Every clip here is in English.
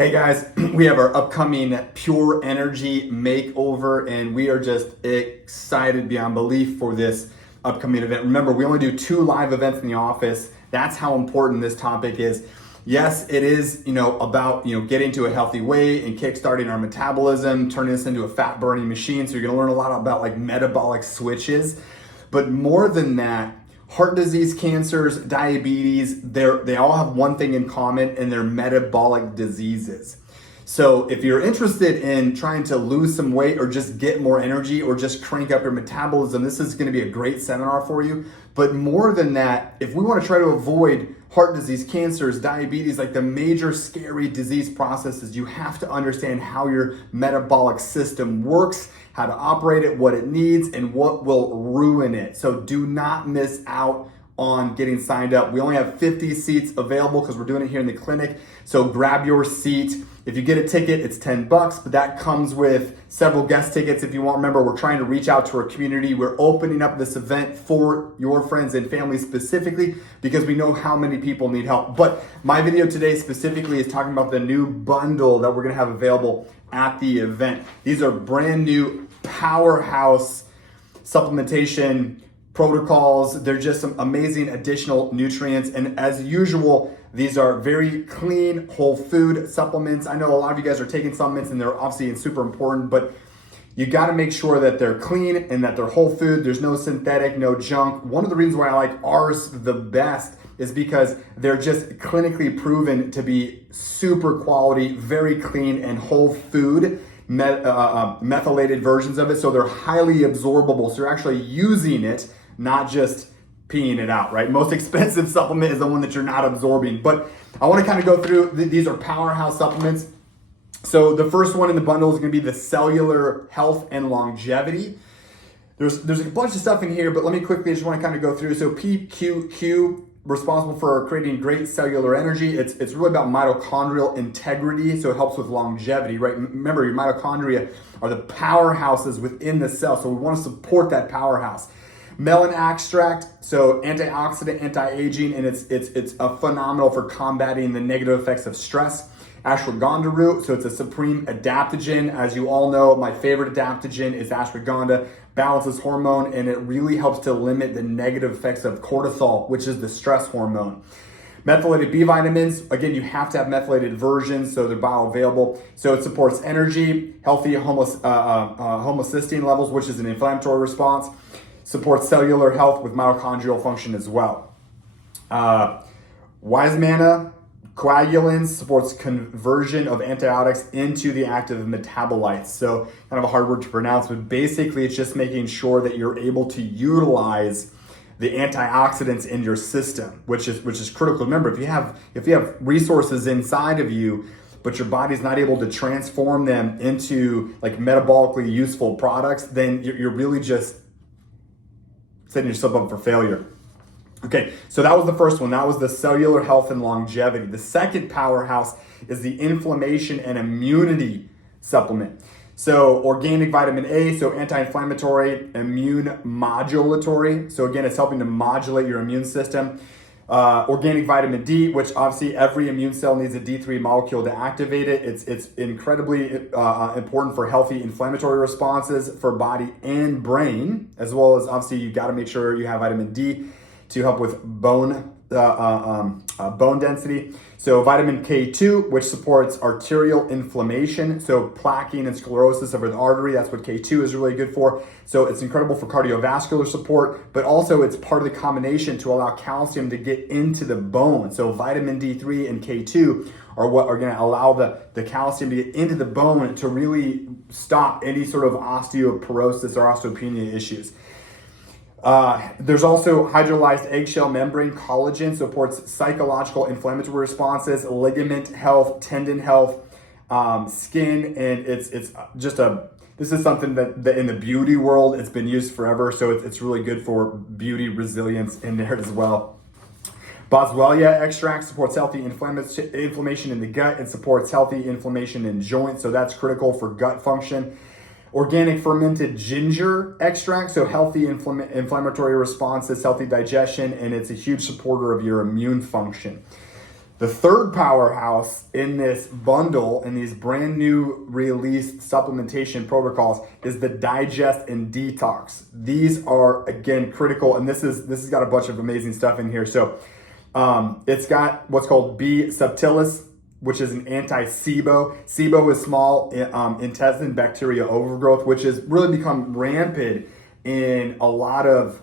Hey guys, we have our upcoming Pure Energy Makeover, and we are just excited beyond belief for this upcoming event. Remember, we only do 2 live events in the office. That's how important this topic is. Yes, it is, about, getting to a healthy weight and kickstarting our metabolism, turning this into a fat burning machine. So you're going to learn a lot about like metabolic switches. But more than that, heart disease, cancers, diabetes, they all have one thing in common, and they're metabolic diseases. So if you're interested in trying to lose some weight or just get more energy or just crank up your metabolism, this is going to be a great seminar for you. But more than that, if we want to try to avoid heart disease, cancers, diabetes, like the major scary disease processes, you have to understand how your metabolic system works, how to operate it, what it needs, and what will ruin it. So do not miss out on getting signed up. We only have 50 seats available because we're doing it here in the clinic. So grab your seat. If you get a ticket, it's $10, but that comes with several guest tickets if you want. Remember, we're trying to reach out to our community. We're opening up this event for your friends and family specifically because we know how many people need help. But my video today specifically is talking about the new bundle that we're gonna have available at the event. These are brand new powerhouse supplementation protocols. They're just some amazing additional nutrients. And as usual, these are very clean, whole food supplements. I know a lot of you guys are taking supplements and they're obviously super important, but you gotta make sure that they're clean and that they're whole food. There's no synthetic, no junk. One of the reasons why I like ours the best is because they're just clinically proven to be super quality, very clean and whole food, methylated versions of it. So they're highly absorbable. So you're actually using it, not just peeing it out, right? Most expensive supplement is the one that you're not absorbing. But I want to kind of go through, these are powerhouse supplements. So the first one in the bundle is going to be the Cellular Health and Longevity. There's a bunch of stuff in here, but let me quickly, I just want to kind of go through. So PQQ, responsible for creating great cellular energy. It's really about mitochondrial integrity, so it helps with longevity, right? Remember, your mitochondria are the powerhouses within the cell, so we want to support that powerhouse. Melon extract, so antioxidant, anti-aging, and it's a phenomenal for combating the negative effects of stress. Ashwagandha root, so it's a supreme adaptogen. As you all know, my favorite adaptogen is ashwagandha. Balances hormone, and it really helps to limit the negative effects of cortisol, which is the stress hormone. Methylated B vitamins, again, you have to have methylated versions, so they're bioavailable. So it supports energy, healthy homocysteine levels, which is an inflammatory response. Supports cellular health with mitochondrial function as well. Wise Manna, coagulins, supports conversion of antibiotics into the active metabolites. So kind of a hard word to pronounce, but basically it's just making sure that you're able to utilize the antioxidants in your system, which is critical. Remember, if you have resources inside of you, but your body's not able to transform them into like metabolically useful products, then you're really just setting yourself up for failure. Okay, so that was the first one. That was the Cellular Health and Longevity. The second powerhouse is the Inflammation and Immunity Supplement. So organic vitamin A, so anti-inflammatory, immune modulatory. So again, it's helping to modulate your immune system. Organic vitamin D, which obviously every immune cell needs a D3 molecule to activate it. It's incredibly important for healthy inflammatory responses for body and brain, as well as obviously you got to make sure you have vitamin D to help with bone density. So vitamin K2, which supports arterial inflammation, so plaquing and sclerosis of the artery, that's what K2 is really good for. So it's incredible for cardiovascular support, but also it's part of the combination to allow calcium to get into the bone. So vitamin D3 and K2 are what are gonna allow the calcium to get into the bone to really stop any sort of osteoporosis or osteopenia issues. There's also hydrolyzed eggshell membrane collagen, supports psychological inflammatory responses, ligament health, tendon health, skin, and it's just this is something that in the beauty world, it's been used forever, so it's really good for beauty resilience in there as well. Boswellia extract supports healthy inflammation in the gut and supports healthy inflammation in joints, so that's critical for gut function. Organic fermented ginger extract, so healthy inflammatory responses, healthy digestion, and it's a huge supporter of your immune function. The third powerhouse in this bundle, in these brand new released supplementation protocols, is the Digest and Detox. These are, again, critical, and this has got a bunch of amazing stuff in here. So it's got what's called B. subtilis, which is an anti-SIBO. SIBO is small intestine bacteria overgrowth, which has really become rampant in a lot of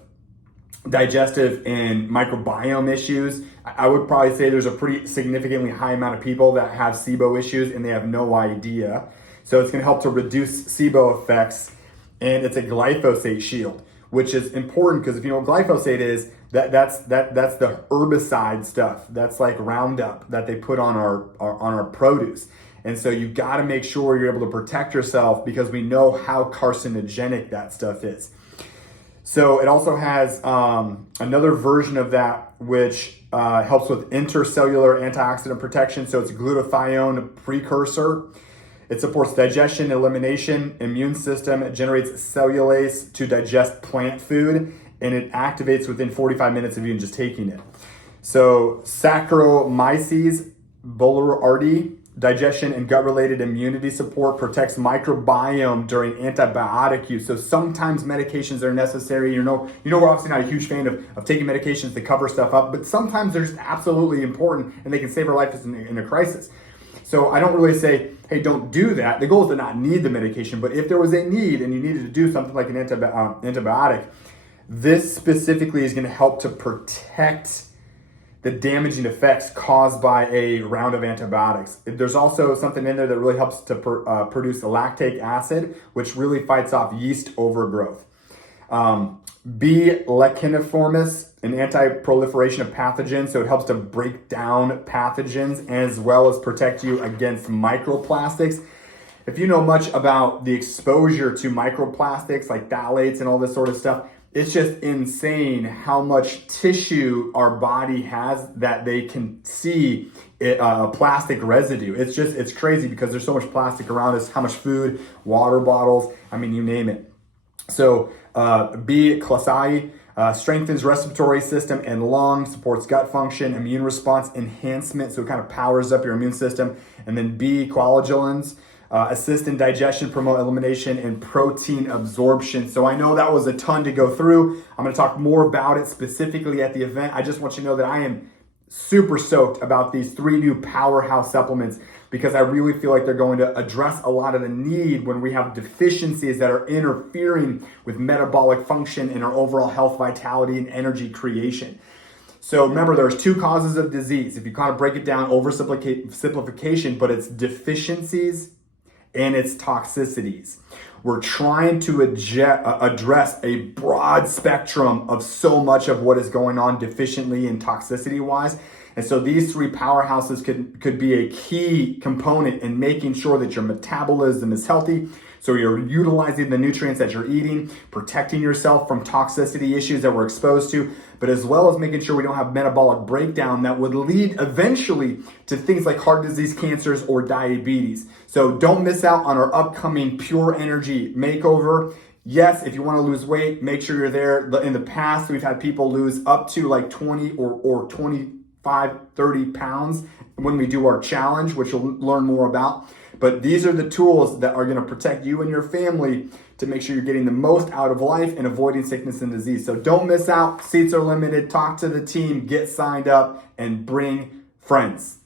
digestive and microbiome issues. I would probably say there's a pretty significantly high amount of people that have SIBO issues and they have no idea. So it's going to help to reduce SIBO effects, and it's a glyphosate shield, which is important because if you know what glyphosate is, that's the herbicide stuff. That's like Roundup that they put on our produce. And so you got to make sure you're able to protect yourself because we know how carcinogenic that stuff is. So it also has another version of that which helps with intercellular antioxidant protection. So it's a glutathione precursor. It supports digestion, elimination, immune system. It generates cellulase to digest plant food, and it activates within 45 minutes of you just taking it. So Saccharomyces boulardii, digestion and gut-related immunity support, protects microbiome during antibiotic use. So sometimes medications are necessary. You know, we're obviously not a huge fan of taking medications to cover stuff up, but sometimes they're just absolutely important and they can save our life in a crisis. So I don't really say, hey, don't do that. The goal is to not need the medication, but if there was a need and you needed to do something like an antibiotic, this specifically is going to help to protect the damaging effects caused by a round of antibiotics. There's also something in there that really helps to produce lactic acid, which really fights off yeast overgrowth. B. lectiniformis, an anti-proliferation of pathogens, so it helps to break down pathogens as well as protect you against microplastics. If you know much about the exposure to microplastics like phthalates and all this sort of stuff, it's just insane how much tissue our body has that they can see plastic residue. It's crazy because there's so much plastic around us, how much food, water bottles, I mean, you name it. So B. classai strengthens respiratory system and lungs, supports gut function, immune response enhancement, so it kind of powers up your immune system. And then B. coagulans, assist in digestion, promote elimination, and protein absorption. So I know that was a ton to go through. I'm going to talk more about it specifically at the event. I just want you to know that I am super stoked about these 3 new powerhouse supplements because I really feel like they're going to address a lot of the need when we have deficiencies that are interfering with metabolic function and our overall health, vitality, and energy creation. So remember, there's 2 causes of disease. If you kind of break it down, oversimplification, but it's deficiencies and its toxicities. We're trying to address a broad spectrum of so much of what is going on deficiently and toxicity wise. And so these 3 powerhouses could be a key component in making sure that your metabolism is healthy. So you're utilizing the nutrients that you're eating, protecting yourself from toxicity issues that we're exposed to, but as well as making sure we don't have metabolic breakdown that would lead eventually to things like heart disease, cancers, or diabetes. So don't miss out on our upcoming Pure Energy Makeover. Yes, if you want to lose weight, make sure you're there. In the past, we've had people lose up to like 20 or 25, 30 pounds when we do our challenge, which you'll learn more about. But these are the tools that are going to protect you and your family to make sure you're getting the most out of life and avoiding sickness and disease. So don't miss out. Seats are limited. Talk to the team, get signed up, and bring friends.